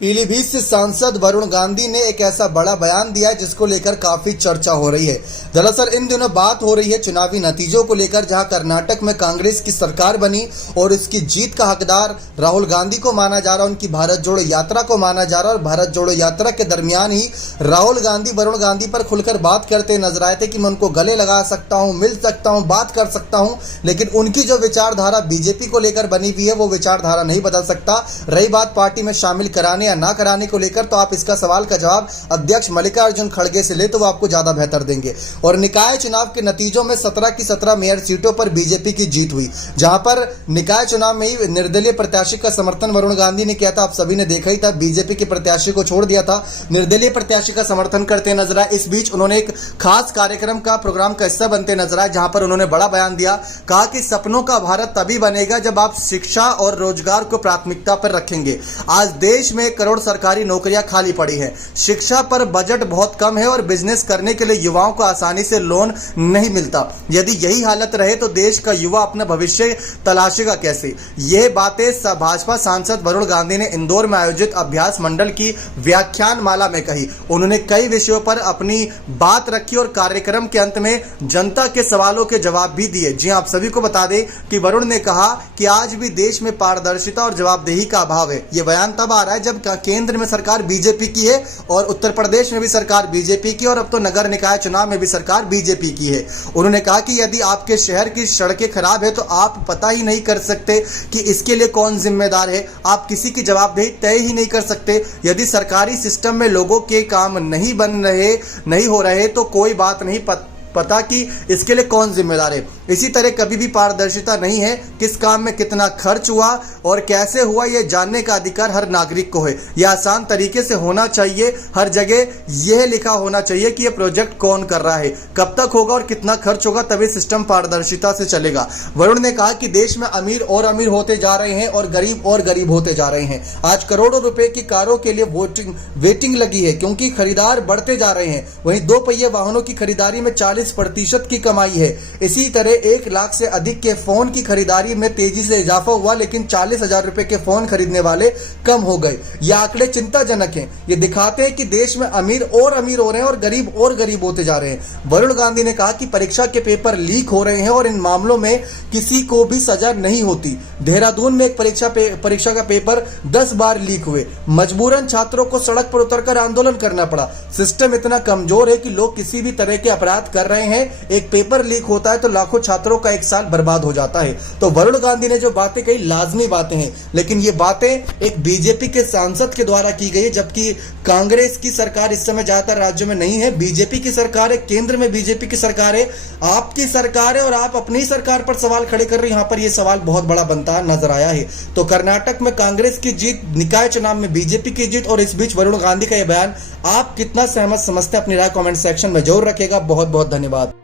पीलीभीत से सांसद वरुण गांधी ने एक ऐसा बड़ा बयान दिया है जिसको लेकर काफी चर्चा हो रही है। दरअसल इन दिनों बात हो रही है चुनावी नतीजों को लेकर, जहां कर्नाटक में कांग्रेस की सरकार बनी और इसकी जीत का हकदार राहुल गांधी को माना जा रहा है, उनकी भारत जोड़ो यात्रा को माना जा रहा है। और भारत जोड़ो यात्रा के दरमियान ही राहुल गांधी वरुण गांधी पर खुलकर बात करते नजर आए थे कि मैं उनको गले लगा सकता हूं, मिल सकता हूं, बात कर सकता हूं, लेकिन उनकी जो विचारधारा बीजेपी को लेकर बनी हुई है वो विचारधारा नहीं बदल सकता। रही बात पार्टी में शामिल कराने या ना कराने को लेकर, तो आप इसका सवाल का जवाब अध्यक्ष मल्लिकार्जुन खड़गे से ले तो वो आपको ज्यादा बेहतर देंगे। और निकाय चुनाव के नतीजों में 17 की 17 मेयर सीटों पर बीजेपी की जीत हुई, जहां पर निकाय चुनाव में ही निर्दलीय प्रत्याशी का समर्थन वरुण गांधी ने किया था। आप सभी ने देखा ही था, बीजेपी के प्रत्याशी को छोड़ दिया था, निर्दलीय प्रत्याशी का समर्थन करते नजर आए। इस बीच उन्होंने एक खास कार्यक्रम का प्रोग्राम का हिस्सा बनते नजर आए, जहां पर उन्होंने बड़ा बयान दिया, कहा कि सपनों का भारत तभी बनेगा जब आप शिक्षा और रोजगार को प्राथमिकता पर रखेंगे। आज देश में करोड़ सरकारी नौकरियां खाली पड़ी है, शिक्षा पर बजट बहुत कम है और बिजनेस करने के लिए युवाओं को आसानी से लोन नहीं मिलता। यदि यही हालत रहे तो देश का युवा अपना भविष्य तलाशेगा कैसे? यह बातें भाजपा सांसद वरुण गांधी ने इंदौर में आयोजित अभ्यास मंडल की व्याख्यान माला में कही। उन्होंने कई विषयों पर अपनी बात रखी और कार्यक्रम के अंत में जनता के सवालों के जवाब भी दिए। जी आप सभी को बता दें कि वरुण ने कहा कि आज भी देश में पारदर्शिता और जवाबदेही का अभाव है। यह बयान तब आ रहा है जब केंद्र में सरकार बीजेपी की है और उत्तर प्रदेश में भी सरकार बीजेपी की, और अब तो नगर निकाय चुनाव में भी सरकार बीजेपी की है। उन्होंने कहा कि यदि आपके शहर की सड़कें खराब है तो आप पता ही नहीं कर सकते कि इसके लिए कौन जिम्मेदार है, आप किसी की जवाबदेही तय ही नहीं कर सकते। यदि सरकारी सिस्टम में लोगों के काम नहीं हो रहे तो कोई बात नहीं पता कि इसके लिए कौन जिम्मेदार है। इसी तरह कभी भी पारदर्शिता नहीं है, किस काम में कितना खर्च हुआ और कैसे हुआ यह जानने का अधिकार हर नागरिक को है। यह आसान तरीके से होना चाहिए, हर जगह यह लिखा होना चाहिए कि यह प्रोजेक्ट कौन कर रहा है, कब तक होगा और कितना खर्च होगा, तभी सिस्टम पारदर्शिता से चलेगा। वरुण ने कहा कि देश में अमीर और अमीर होते जा रहे हैं और गरीब होते जा रहे हैं। आज करोड़ों रुपए की कारों के लिए वेटिंग लगी है क्योंकि खरीदार बढ़ते जा रहे हैं। वहीं 2 पहिए वाहनों की खरीदारी में 40% की कमाई है। इसी तरह 1 लाख से अधिक के फोन की खरीदारी में तेजी से इजाफा हुआ, लेकिन 40,000 रुपए के फोन खरीदने वाले कम हो गए। ये आंकड़े चिंताजनक हैं। ये दिखाते हैं कि देश में अमीर हो रहे हैं और गरीब होते जा रहे हैं। वरुण गांधी ने कहा कि परीक्षा के पेपर लीक हो रहे हैं और इन मामलों में किसी को भी सजा नहीं होती। देहरादून में एक परीक्षा का पेपर 10 बार लीक हुए, मजबूरन छात्रों को सड़क पर उतरकर आंदोलन करना पड़ा। सिस्टम इतना कमजोर है कि लोग किसी भी तरह के अपराध कर रहे हैं। एक पेपर लीक होता है तो लाखों छात्रों का एक साल बर्बाद हो जाता है। तो वरुण गांधी ने जो बातें कही लाजमी बातें हैं, लेकिन ये बातें एक बीजेपी के सांसद के द्वारा की गई, जबकि कांग्रेस की सरकार इस समय ज्यादातर राज्यों में नहीं है, बीजेपी की सरकार है, केंद्र में बीजेपी की सरकार है, आपकी सरकार है और आप अपनी सरकार पर सवाल खड़े कर रहे हैं। यहां पर यह सवाल बहुत बड़ा बनता नजर आया है। तो कर्नाटक में कांग्रेस की जीत, निकाय चुनाव में बीजेपी की जीत और इस बीच वरुण गांधी का यह बयान आप कितना सहमत समझते हैं? अपनी राय कमेंट सेक्शन में जरूर रखेगा। बहुत बहुत धन्यवाद।